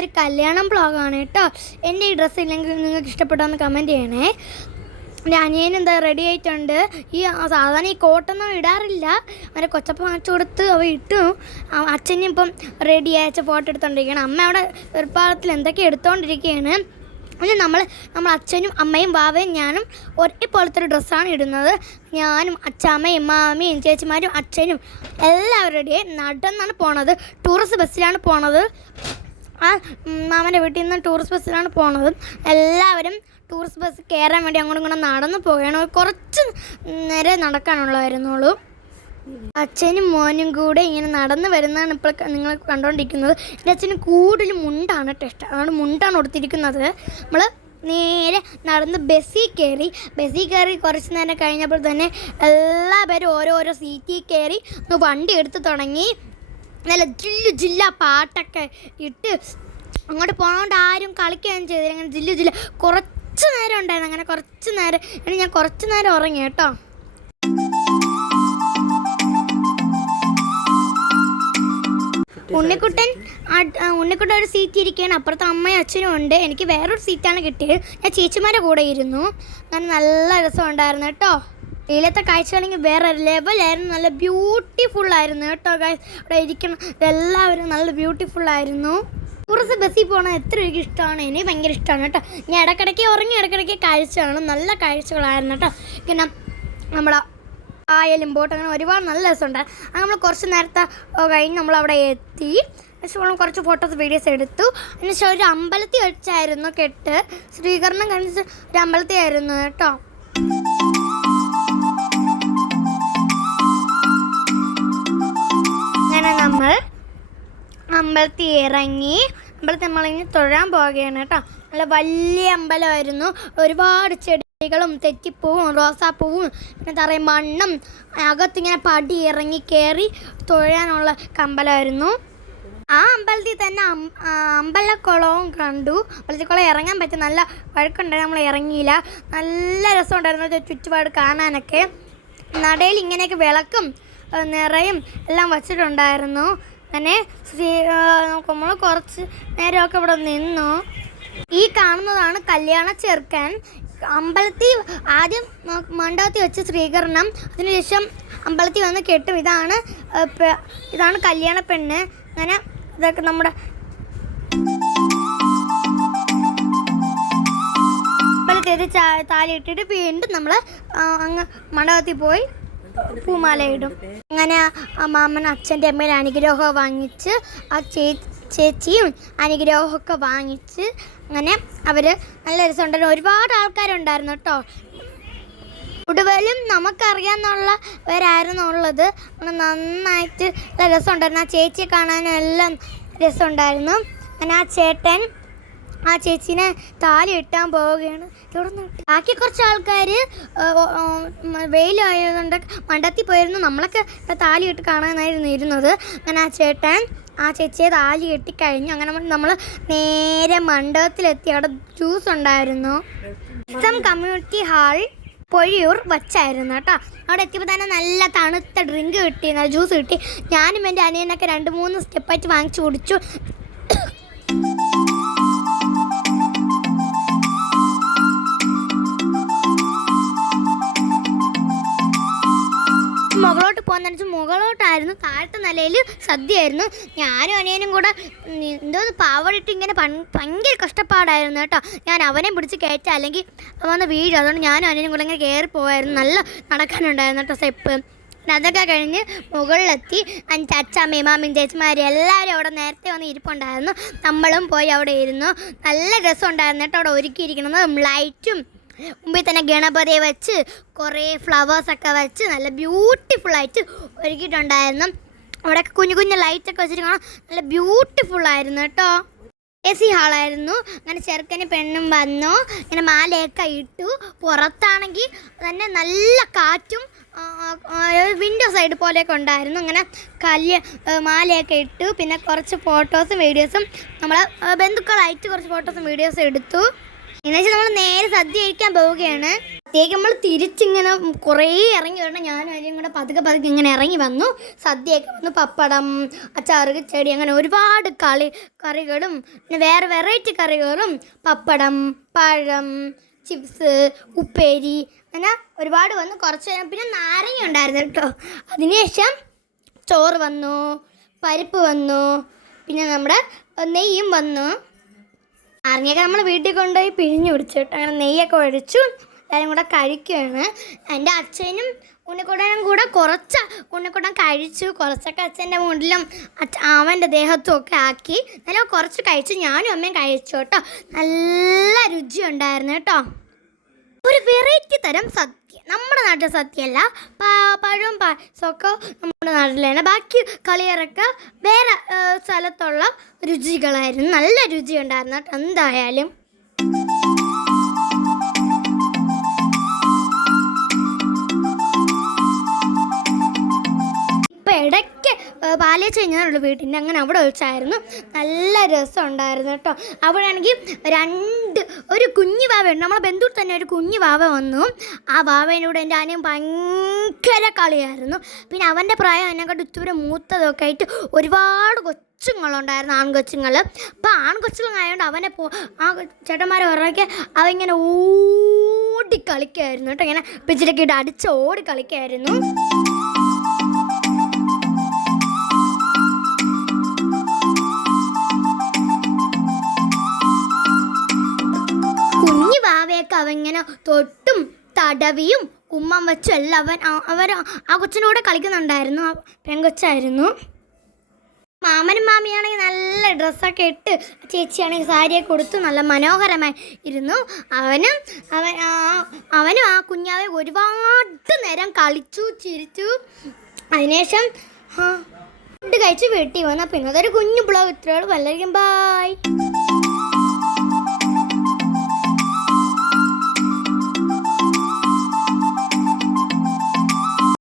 ഒരു കല്യാണം ബ്ലോഗാണ് കേട്ടോ. എന്റെ ഈ ഡ്രസ്സ് ഇല്ലെങ്കിൽ നിങ്ങൾക്ക് ഇഷ്ടപ്പെട്ടോ എന്ന് കമന്റ് ചെയ്യണേ. അനിയൻ എന്താ റെഡി ആയിട്ടുണ്ട്. ഈ സാധാരണ ഈ കോട്ടൊന്നും ഇടാറില്ല. അവരെ കൊച്ചപ്പം വാങ്ങിച്ചു കൊടുത്ത് അവ ഇട്ടു. ആ അച്ഛനും ഇപ്പം റെഡി അയച്ച ഫോട്ടോ എടുത്തോണ്ടിരിക്കുകയാണ്. അമ്മ അവിടെ വെറുപ്പാളത്തിൽ എന്തൊക്കെ എടുത്തോണ്ടിരിക്കുകയാണ്. പിന്നെ നമ്മൾ നമ്മൾ അച്ഛനും അമ്മയും ബാവയും ഞാനും ഒരേപോലത്തെ ഒരു ഡ്രസ്സാണ് ഇടുന്നത്. ഞാനും അച്ഛാമ്മയും മാമിയും ചേച്ചിമാരും അച്ഛനും എല്ലാവരുടെയും നടന്നാണ് പോണത്. ടൂറിസ്റ്റ് ബസ്സിലാണ് പോണത്. ആ മാമന്റെ വീട്ടിൽ നിന്ന് ടൂറിസ്റ്റ് ബസ്സിലാണ് പോണത്. എല്ലാവരും ടൂറിസ്റ്റ് ബസ് കയറാൻ വേണ്ടി അങ്ങോട്ടും ഇങ്ങോട്ടും നടന്ന് പോകണം കുറച്ച് നേരെ നടക്കാനുള്ളതായിരുന്നുള്ളൂ. അച്ഛനും മോനും കൂടെ ഇങ്ങനെ നടന്നു വരുന്നതാണ് ഇപ്പോൾ നിങ്ങൾ കണ്ടുകൊണ്ടിരിക്കുന്നത് എന്റെ അച്ഛന് കൂടുതലും മുണ്ടാണ് കേട്ടോ ഇഷ്ടം. അതുകൊണ്ട് മുണ്ടാണ് കൊടുത്തിരിക്കുന്നത്. നമ്മൾ നേരെ നടന്ന് ബസ്സിൽ കയറി ബസ്സിൽ കയറി കുറച്ച് നേരം കഴിഞ്ഞപ്പോൾ തന്നെ എല്ലാവരും ഓരോരോ സീറ്റിൽ കയറി വണ്ടി എടുത്ത് തുടങ്ങി. നല്ല ജില്ലു ജില്ല പാട്ടൊക്കെ ഇട്ട് അങ്ങോട്ട് പോകണോണ്ട് ആരും കളിക്കുകയും ചെയ്തില്ല. അങ്ങനെ ജില്ലു ജില്ല കുറച്ച് നേരം ഉണ്ടായിരുന്നു. അങ്ങനെ കുറച്ച് നേരം ഞാൻ കുറച്ച് നേരം ഉറങ്ങി കേട്ടോ. ഉണ്ണിക്കുട്ടൻ ഉണ്ണിക്കുട്ടൻ ഒരു സീറ്റ് ഇരിക്കുകയാണ്. അപ്പുറത്ത് അമ്മയും അച്ഛനും ഉണ്ട്. എനിക്ക് വേറൊരു സീറ്റാണ് കിട്ടിയത്. ഞാൻ ചേച്ചിമാരുടെ കൂടെ ഇരുന്നു. അങ്ങനെ നല്ല രസം ഉണ്ടായിരുന്നു കേട്ടോ. ഇതിലത്തെ കാഴ്ചകളെങ്കിൽ വേറെ ലെവലായിരുന്നു നല്ല ബ്യൂട്ടിഫുൾ ആയിരുന്നു കേട്ടോ. ഇവിടെ ഇരിക്കണം ഇതെല്ലാവരും നല്ല ബ്യൂട്ടിഫുൾ ആയിരുന്നു. കുറച്ച് ബസ്സിൽ പോകണം എത്ര എനിക്ക് ഇഷ്ടമാണ്. എനിക്ക് ഭയങ്കര ഇഷ്ടമാണ് കേട്ടോ. ഞാൻ ഇടയ്ക്കിടയ്ക്ക് ഉറങ്ങി ഇടയ്ക്കിടയ്ക്ക് കാഴ്ചയാണ്. നല്ല കാഴ്ചകളായിരുന്നു കേട്ടോ. ഇങ്ങനെ നമ്മളെ ആയാലും ബോട്ട് അങ്ങനെ ഒരുപാട് നല്ല രസമുണ്ട്. അങ്ങനെ നമ്മൾ കുറച്ച് നേരത്തെ കഴിഞ്ഞ് നമ്മൾ അവിടെ എത്തി. പക്ഷേ നമ്മൾ കുറച്ച് ഫോട്ടോസ് വീഡിയോസ് എടുത്തു. എന്നുവെച്ചാൽ ഒരു അമ്പലത്തിൽ വെച്ചായിരുന്നു കെട്ട്. സ്ത്രീകരണം കഴിച്ച് ഒരു അമ്പലത്തിൽ ആയിരുന്നു കേട്ടോ. നമ്മൾ അമ്പലത്തിൽ ഇറങ്ങി അമ്പലത്തിൽ നമ്മളിങ്ങനെ തൊഴാൻ പോവുകയാണ് കേട്ടോ. നല്ല വലിയ അമ്പലമായിരുന്നു. ഒരുപാട് ചെടികളും തെറ്റിപ്പൂവും റോസാപ്പൂവും പിന്നെ തറയും മണ്ണും അകത്തിങ്ങനെ പടി ഇറങ്ങി കയറി തൊഴാനുള്ള കമ്പലമായിരുന്നു ആ അമ്പലത്തിൽ തന്നെ അമ്പലക്കുളവും കണ്ടു. അമ്പലത്തിക്കുളം ഇറങ്ങാൻ പറ്റും നല്ല വഴക്കുണ്ടായിരുന്നു നമ്മൾ ഇറങ്ങിയില്ല. നല്ല രസമുണ്ടായിരുന്നു. ചുറ്റുപാട് കാണാനൊക്കെ. നടയിൽ ഇങ്ങനെയൊക്കെ വിളക്കും. നിറയും എല്ലാം വച്ചിട്ടുണ്ടായിരുന്നു. അങ്ങനെ നമ്മൾ കുറച്ച് നേരമൊക്കെ ഇവിടെ നിന്നു. ഈ കാണുന്നതാണ് കല്യാണ ചെറുക്കൻ. അമ്പലത്തിൽ ആദ്യം മണ്ഡപത്തിൽ വെച്ച് സ്വീകരണം അതിനുശേഷം അമ്പലത്തിൽ വന്ന് കെട്ടും. ഇതാണ് ഇതാണ് കല്യാണ പെണ്ണ്. അങ്ങനെ ഇതൊക്കെ നമ്മുടെ അമ്പലത്തിൽ താലി ഇട്ടിട്ട് വീണ്ടും നമ്മൾ അങ്ങ് മണ്ഡപത്തിൽ പോയി പൂമാല ഇടും അങ്ങനെ അമ്മാമ്മൻ മാമൻ അച്ഛന്റെ അമ്മയിൽ അനുഗ്രഹം വാങ്ങിച്ച് ആ ചേ ചേച്ചിയും അനുഗ്രഹമൊക്കെ വാങ്ങിച്ച് അങ്ങനെ അവർ നല്ല രസമുണ്ടായിരുന്നു ഒരുപാട് ആൾക്കാരുണ്ടായിരുന്നു കേട്ടോ. കൂടുതലും നമുക്കറിയാമെന്നുള്ളവരായിരുന്നു ഉള്ളത് നന്നായിട്ട് രസമുണ്ടായിരുന്നു. ആ ചേച്ചിയെ കാണാനെല്ലാം രസമുണ്ടായിരുന്നു. അങ്ങനെ ആ ചേട്ടൻ ആ ചേച്ചീനെ താലി ഇട്ടാൻ പോവുകയാണ്. തുടർന്ന് ബാക്കി കുറച്ച് ആൾക്കാർ വെയിലായതുകൊണ്ട് മണ്ടത്തി പോയിരുന്നു. നമ്മളൊക്കെ താലി ഇട്ട് കാണാനായിരുന്നു ഇരുന്നത്. അങ്ങനെ ആ ചേട്ടൻ ആ ചേച്ചിയെ താലി കെട്ടിക്കഴിഞ്ഞു അങ്ങനെ നമ്മൾ നേരെ മണ്ഡപത്തിലെത്തി. അവിടെ ജ്യൂസ് ഉണ്ടായിരുന്നു. സം കമ്മ്യൂണിറ്റി ഹാൾ പൊഴിയൂർ വച്ചായിരുന്നു കേട്ടോ. അവിടെ എത്തിയപ്പോൾ തന്നെ നല്ല തണുത്ത ഡ്രിങ്ക് കിട്ടി നല്ല ജ്യൂസ് കിട്ടി. ഞാനും എന്റെ അനിയനൊക്കെ രണ്ട് മൂന്ന് സ്റ്റെപ്പായിട്ട് വാങ്ങിച്ചു കുടിച്ചു. മുകളോട്ട് പോകുന്ന മുകളോട്ടായിരുന്നു. താഴത്തെ നിലയിൽ സദ്യയായിരുന്നു. ഞാനും അനിയനും കൂടെ എന്തോ പാവടിട്ട് ഇങ്ങനെ ഭയങ്കര കഷ്ടപ്പാടായിരുന്നു കേട്ടോ. ഞാൻ അവനെ പിടിച്ച് കയറ്റാം. അല്ലെങ്കിൽ വന്ന് വീഴും. അതുകൊണ്ട് ഞാനും അനിയനും കൂടെ ഇങ്ങനെ കയറി പോകായിരുന്നു നല്ല നടക്കാനുണ്ടായിരുന്നു കേട്ടോ സ്റ്റെപ്പ്. അതൊക്കെ കഴിഞ്ഞ് മുകളിലെത്തി. എന്റെ അച്ഛമ്മയും മാമിയും ചേച്ചിമാരും എല്ലാവരും അവിടെ നേരത്തെ വന്ന് ഇരിപ്പുണ്ടായിരുന്നു. നമ്മളും പോയി അവിടെ ഇരുന്നു. നല്ല രസമുണ്ടായിരുന്നു കേട്ടോ അവിടെ ഒരുക്കിയിരിക്കുന്നത്. ലൈറ്റും മുമ്പിൽ തന്നെ ഗണപതിയെ വെച്ച് കുറേ ഫ്ലവേഴ്സൊക്കെ വെച്ച് നല്ല ബ്യൂട്ടിഫുൾ ആയിട്ട് ഒരുക്കിയിട്ടുണ്ടായിരുന്നു. അവിടെയൊക്കെ കുഞ്ഞു കുഞ്ഞു ലൈറ്റൊക്കെ വെച്ചിട്ട് കാണാം നല്ല ബ്യൂട്ടിഫുൾ ആയിരുന്നു കേട്ടോ. എ സി ഹാളായിരുന്നു അങ്ങനെ ചെറുക്കന് പെണ്ണും വന്നു. ഇങ്ങനെ മാലയൊക്കെ ഇട്ടു. പുറത്താണെങ്കിൽ തന്നെ നല്ല കാറ്റും വിൻഡോ സൈഡ് പോലെയൊക്കെ ഉണ്ടായിരുന്നു. അങ്ങനെ കല്യ മാലയൊക്കെ ഇട്ടു. പിന്നെ കുറച്ച് ഫോട്ടോസും വീഡിയോസും നമ്മൾ ബന്ധുക്കളായിട്ട് കുറച്ച് ഫോട്ടോസും വീഡിയോസും എടുത്തു. എന്നുവെച്ചാൽ നമ്മൾ നേരെ സദ്യ കഴിക്കാൻ പോവുകയാണ്. സദ്യക്ക് നമ്മൾ തിരിച്ചിങ്ങനെ കുറേ ഇറങ്ങി വരണം. ഞാനും അതിലും കൂടെ പതുക്കെ പതുക്കെ ഇങ്ങനെ ഇറങ്ങി വന്നു. സദ്യയൊക്കെ വന്നു. പപ്പടം അച്ചാറ് ചെടി അങ്ങനെ ഒരുപാട് കളി കറികളും പിന്നെ വേറെ വെറൈറ്റി കറികളും. പപ്പടം പഴം ചിപ്സ് ഉപ്പേരി അങ്ങനെ ഒരുപാട് വന്നു. കുറച്ച് പിന്നെ നാരങ്ങ ഉണ്ടായിരുന്നു കേട്ടോ. അതിനുശേഷം ചോറ് വന്നു പരിപ്പ് വന്നു പിന്നെ നമ്മുടെ നെയ്യും വന്നു. നാരങ്ങയൊക്കെ നമ്മൾ വീട്ടിൽ കൊണ്ടുപോയി പിഴിഞ്ഞു പിടിച്ചു കേട്ടോ അങ്ങനെ നെയ്യൊക്കെ ഒഴിച്ചു. എല്ലാവരും കൂടെ കഴിക്കുകയാണ്. എന്റെ അച്ഛനും ഉണ്ണിക്കുട്ടനും കൂടെ കുറച്ച് ഉണ്ണിക്കുട്ടൻ കഴിച്ചു. കുറച്ചൊക്കെ അച്ഛന്റെ മുണ്ടിലും അവന്റെ ദേഹത്തും ഒക്കെ ആക്കി. നല്ല കുറച്ച് കഴിച്ചു. ഞാനും അമ്മയും കഴിച്ചു കേട്ടോ. നല്ല രുചി ഉണ്ടായിരുന്നു കേട്ടോ. ഒരു വെറൈറ്റി തരം സദ്യ. നമ്മുടെ നാട്ടിലെ സദ്യയല്ല പഴവും പായസമൊക്കെ നമ്മുടെ നാട്ടിലാണ് ബാക്കി കളിയറൊക്കെ വേറെ സ്ഥലത്തുള്ള രുചികളായിരുന്നു. നല്ല രുചി ഉണ്ടായിരുന്നു എന്തായാലും. ഇപ്പം ഇടയ്ക്ക് പാലിയച്ച ഞാനുള്ള വീട്ടിന്റെ അങ്ങനെ അവിടെ വെച്ചായിരുന്നു നല്ല രസം ഉണ്ടായിരുന്നു കേട്ടോ. അവിടെ ആണെങ്കിൽ രണ്ട് ഒരു കുഞ്ഞു വാവയുണ്ട് നമ്മളെ ബന്ധുവിൽ തന്നെ ഒരു കുഞ്ഞു വാവ വന്നു. ആ വാവേനോട് എന്റെ ആനയും ഭയങ്കര കളിയായിരുന്നു. പിന്നെ അവന്റെ പ്രായം എന്നെക്കാട്ട് ഇത്തിരി മൂത്തതൊക്കെ ആയിട്ട് ഒരുപാട് കൊച്ചുങ്ങളുണ്ടായിരുന്നു ആൺകൊച്ചുങ്ങൾ. അപ്പോൾ ആൺകൊച്ചുങ്ങളായതുകൊണ്ട് അവനെ പോ ആ ചേട്ടന്മാരെ പറഞ്ഞൊക്കെ അവങ്ങനെ ഓടി കളിക്കുമായിരുന്നു കേട്ടോ. ഇങ്ങനെ പിച്ചിലൊക്കെ ഇട്ട് അടിച്ച് ഓടി കളിക്കുമായിരുന്നു തടവിയും ഉമ്മം വെച്ചും എല്ലാം അവൻ അവർ ആ കൊച്ചിനോട് കളിക്കുന്നുണ്ടായിരുന്നു. ആ പെങ്കൊച്ചായിരുന്നു മാമനും മാമിയാണെങ്കിൽ നല്ല ഡ്രസ്സൊക്കെ ഇട്ട് ചേച്ചിയാണെങ്കിൽ സാരിയൊക്കെ കൊടുത്തു നല്ല മനോഹരമായി ഇരുന്നു. അവനും അവൻ അവനും ആ കുഞ്ഞാവെ ഒരുപാട് നേരം കളിച്ചു ചിരിച്ചു. അതിനുശേഷം ഫുഡ് കഴിച്ച് വീട്ടിൽ വന്നു ഇന്നത്തെ ഒരു കുഞ്ഞു ബ്ലോഗ് ഇത്രയോളം വല്ലായിരിക്കും ബായ്